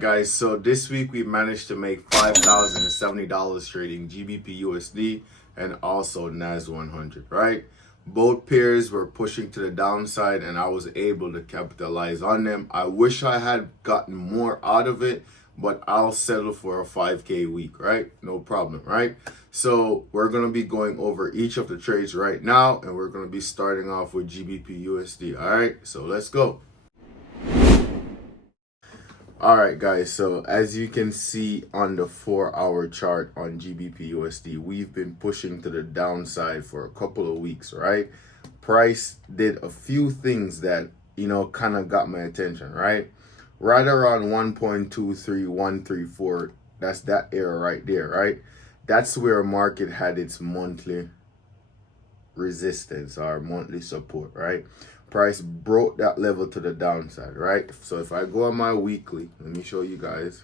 Guys, so this week we managed to make $5,070 trading GBPUSD and also Nas100, right? Both pairs were pushing to the downside and I was able to capitalize on them. I wish I had gotten more out of it, but I'll settle for a 5K week, right? No problem, right? So we're going to be going over each of the trades right now and we're going to be starting off with GBPUSD, all right? So let's go. Alright guys, so as you can see on the 4-hour chart on GBPUSD, we've been pushing to the downside for a couple of weeks, right? Price did a few things that, kind of got my attention, right? Right around 1.23134, that's that area right there, right? That's where market had its monthly resistance or monthly support, right? Price broke that level to the downside, right? So if I go on my weekly, let me show you guys.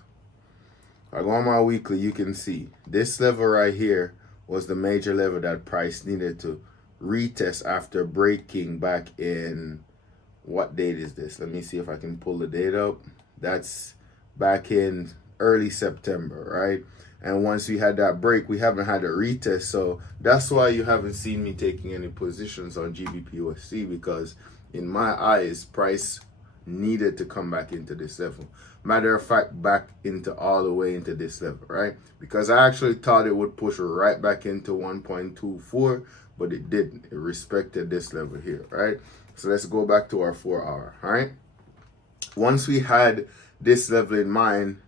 If I go on my weekly, you can see this level right here was the major level that price needed to retest after breaking back in, what date is this? Let me see if I can pull the date up. That's back in early September, right? And once we had that break, we haven't had a retest. So that's why you haven't seen me taking any positions on GBPUSD, because in my eyes, price needed to come back into this level. Matter of fact, back into all the way into this level, right? Because I actually thought it would push right back into 1.24, but it didn't. It respected this level here, right? So let's go back to our 4-hour, all right? Once we had this level in mind,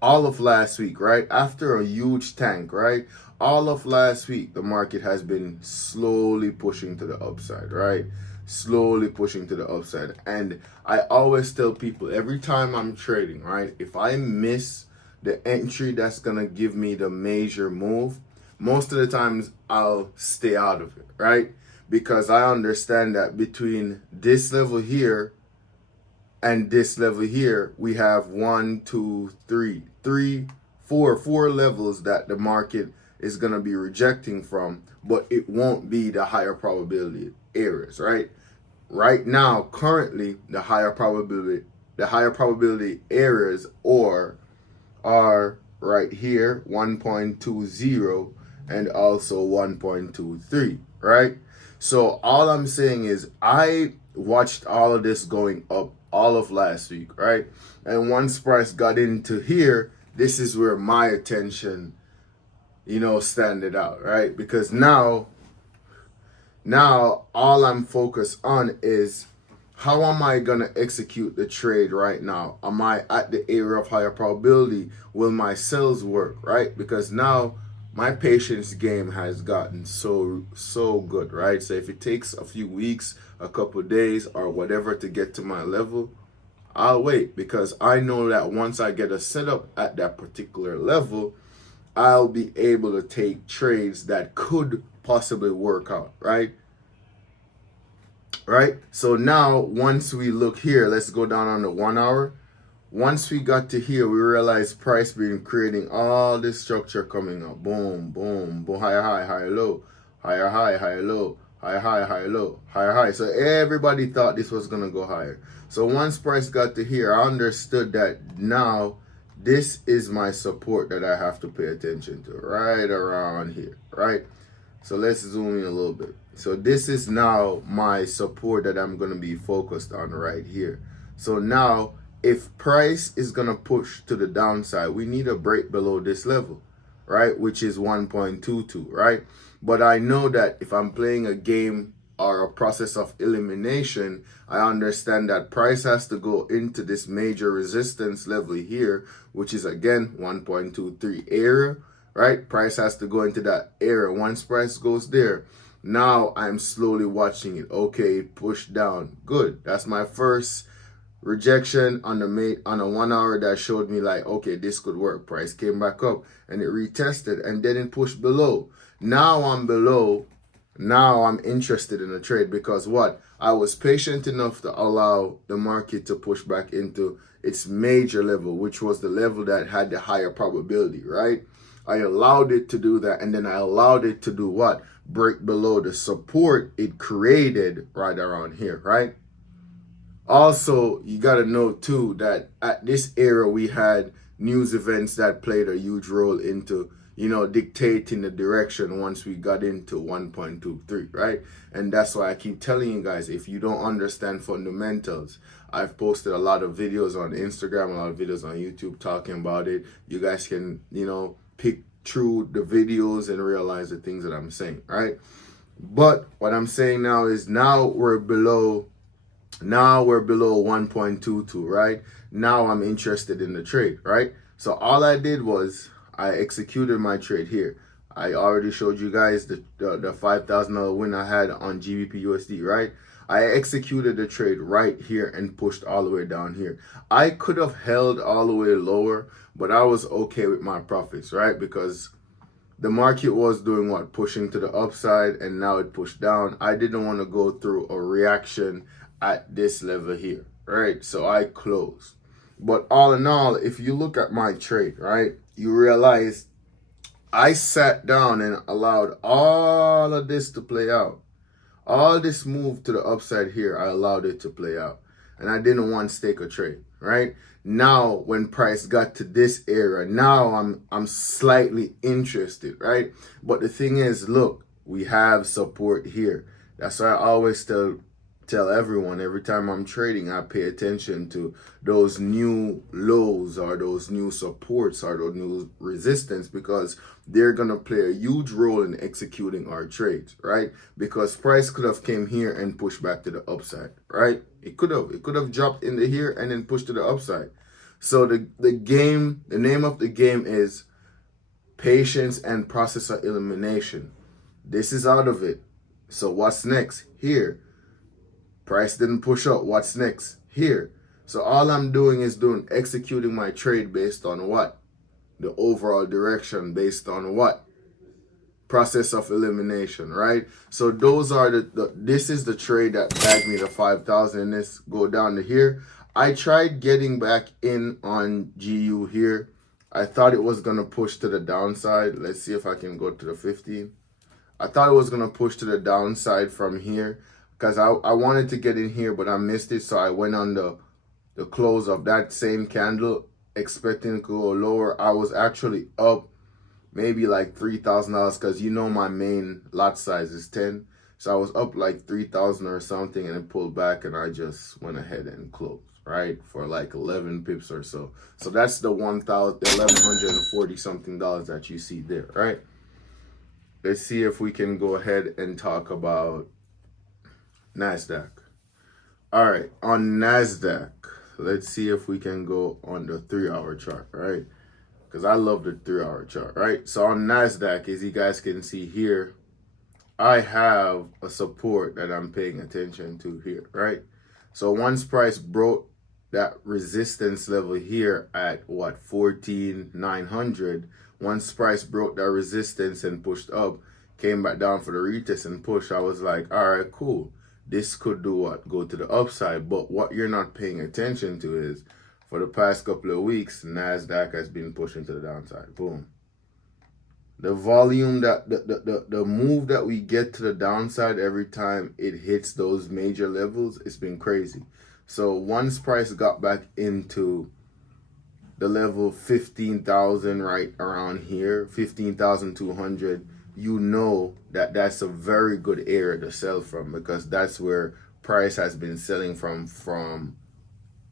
all of last week, right, after a huge tank, right, all of last week the market has been slowly pushing to the upside, right? Slowly pushing to the upside. And I always tell people every time I'm trading, right, if I miss the entry that's gonna give me the major move, most of the times I'll stay out of it, right? Because I understand that between this level here and this level here, we have four levels that the market is going to be rejecting from, but it won't be the higher probability areas, right? Right now, currently, the higher probability areas are right here, 1.20 and also 1.23, right? So all I'm saying is I watched all of this going up all of last week, right? And once price got into here, this is where my attention, standed out, right? Because now all I'm focused on is how am I going to execute the trade right now? Am I at the area of higher probability? Will my sales work, right? Because now my patience game has gotten so good, right? So if it takes a few weeks, a couple days or whatever to get to my level, I'll wait, because I know that once I get a setup at that particular level, I'll be able to take trades that could possibly work out, right? Right? So now once we look here, let's go down on the 1 hour. Once we got to here, we realized price been creating all this structure coming up. Boom, boom, boom, higher high, higher low, higher high, higher low, higher high, higher low, higher high. So everybody thought this was gonna go higher. So once price got to here, I understood that now this is my support that I have to pay attention to, right around here, right? So let's zoom in a little bit. So this is now my support that I'm gonna be focused on right here. So now, if price is going to push to the downside, we need a break below this level, right? Which is 1.22, right? But I know that if I'm playing a game or a process of elimination, I understand that price has to go into this major resistance level here, which is again 1.23 area, right? Price has to go into that area. Once price goes there, now I'm slowly watching it. Okay, it pushed down. Good. That's my first rejection on a 1 hour that showed me like, okay, this could work. Price came back up and it retested and then it pushed below. Now I'm below. Now I'm interested in a trade because what? I was patient enough to allow the market to push back into its major level, which was the level that had the higher probability, right? I allowed it to do that, and then I allowed it to do what? Break below the support it created right around here, right? Also, you got to note too that at this era we had news events that played a huge role into, you know, dictating the direction once we got into 1.23, right? And that's why I keep telling you guys, if you don't understand fundamentals, I've posted a lot of videos on Instagram, a lot of videos on YouTube talking about it. You guys can, you know, pick through the videos and realize the things that I'm saying, right? But what I'm saying now is now we're below 1.22, right? Now I'm interested in the trade, right? So all I did was I executed my trade here. I already showed you guys the $5,000 win I had on GBPUSD, right? I executed the trade right here and pushed all the way down here. I could have held all the way lower, but I was okay with my profits, right? Because the market was doing what? Pushing to the upside, and now it pushed down. I didn't want to go through a reaction at this level here, right? So I closed. But all in all, if you look at my trade, right, you realize I sat down and allowed all of this to play out. All this move to the upside here, I allowed it to play out. And I didn't want stake a trade, right? Now, when price got to this area, now I'm slightly interested, right? But the thing is, look, we have support here. That's why I always tell everyone, every time I'm trading, I pay attention to those new lows or those new supports or those new resistance, because they're going to play a huge role in executing our trades, right? Because price could have came here and pushed back to the upside, right? It could have dropped into here and then pushed to the upside. So the name of the game is patience and process of elimination. This is out of it. So what's next? Here. Price didn't push up. What's next? Here. So all I'm doing is executing my trade based on what? The overall direction, based on what? Process of elimination, right? So those are this is the trade that bagged me the 5,000, and this go down to here. I tried getting back in on GU here. I thought it was going to push to the downside. Let's see if I can go to the 15. I thought it was going to push to the downside from here, because I wanted to get in here, but I missed it. So I went on the close of that same candle, expecting to go lower. I was actually up maybe like $3,000, because you know my main lot size is 10. So I was up like 3,000 or something, and it pulled back, and I just went ahead and closed, right? For like 11 pips or so. So that's the $1,140 something that you see there, right? Let's see if we can go ahead and talk about Nasdaq. All right, on Nasdaq, let's see if we can go on the 3-hour chart, right? Because I love the 3-hour chart, right? So on Nasdaq, as you guys can see here, I have a support that I'm paying attention to here, right? So once price broke that resistance level here at what, 14,900, once price broke that resistance and pushed up, came back down for the retest and push, I was like, all right, cool. This could do what? Go to the upside. But what you're not paying attention to is, for the past couple of weeks, Nasdaq has been pushing to the downside. Boom. The volume, the move that we get to the downside every time it hits those major levels, it's been crazy. So once price got back into the level 15,000 right around here, 15,200, you know that that's a very good area to sell from, because that's where price has been selling from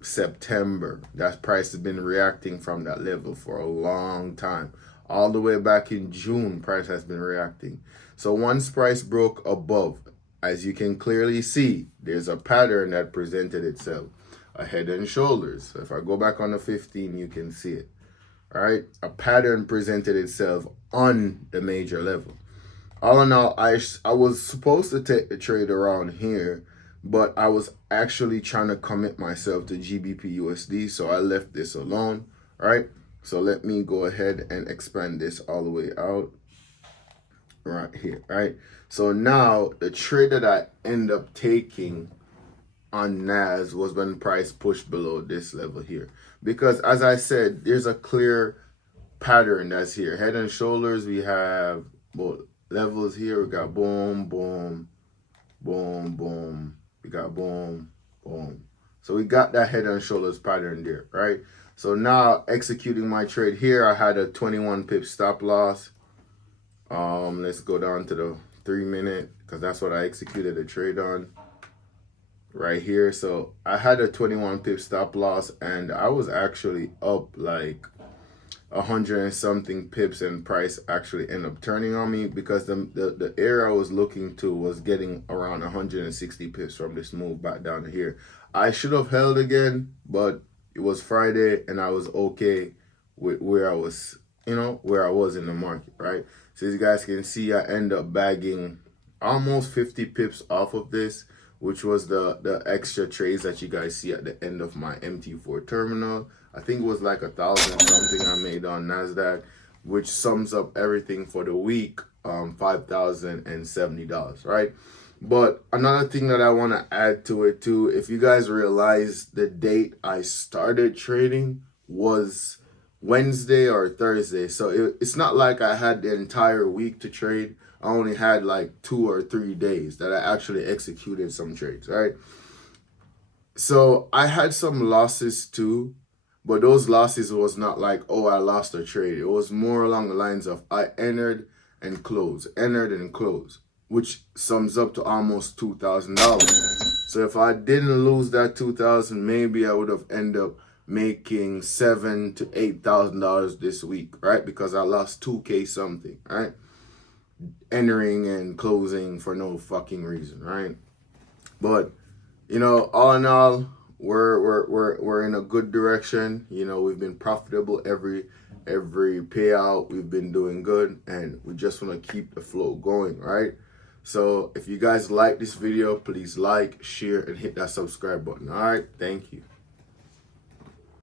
September. That price has been reacting from that level for a long time. All the way back in June, price has been reacting. So once price broke above, as you can clearly see, there's a pattern that presented itself, a head and shoulders. So if I go back on the 15, you can see it. All right, a pattern presented itself on the major level. All in all, I was supposed to take the trade around here, but I was actually trying to commit myself to GBPUSD, so I left this alone. All right, so let me go ahead and expand this all the way out right here. Right, so now the trade that I end up taking on NAS was when price pushed below this level here, because as I said, there's a clear pattern that's here. Head and shoulders, we have both levels here. We got boom, boom, boom, boom. We got boom, boom. So we got that head and shoulders pattern there, right? So now executing my trade here, I had a 21 pip stop loss. Let's go down to the 3 minute because that's what I executed the trade on right here. So I had a 21 pip stop loss and I was actually up like 100 and something pips, and price actually ended up turning on me because the area I was looking to was getting around 160 pips from this move back down to here. I should have held again, but it was Friday and I was okay with where I was, where I was in the market, right? So as you guys can see, I end up bagging almost 50 pips off of this, which was the extra trades that you guys see at the end of my MT4 terminal. I think it was like 1,000 something I made on Nasdaq, which sums up everything for the week, $5,070, right? But another thing that I want to add to it too, if you guys realize the date I started trading was Wednesday or Thursday. So it's not like I had the entire week to trade. I only had like 2 or 3 days that I actually executed some trades, right? So I had some losses too, but those losses was not like, oh, I lost a trade. It was more along the lines of I entered and closed, which sums up to almost $2,000. So if I didn't lose that $2,000, maybe I would have ended up making $7,000 to $8,000 this week, right? Because I lost 2K something, right? Entering and closing for no fucking reason, right? But all in all, we're in a good direction. We've been profitable every payout. We've been doing good, and we just want to keep the flow going, right? So if you guys like this video, please like, share, and hit that subscribe button. All right, thank you.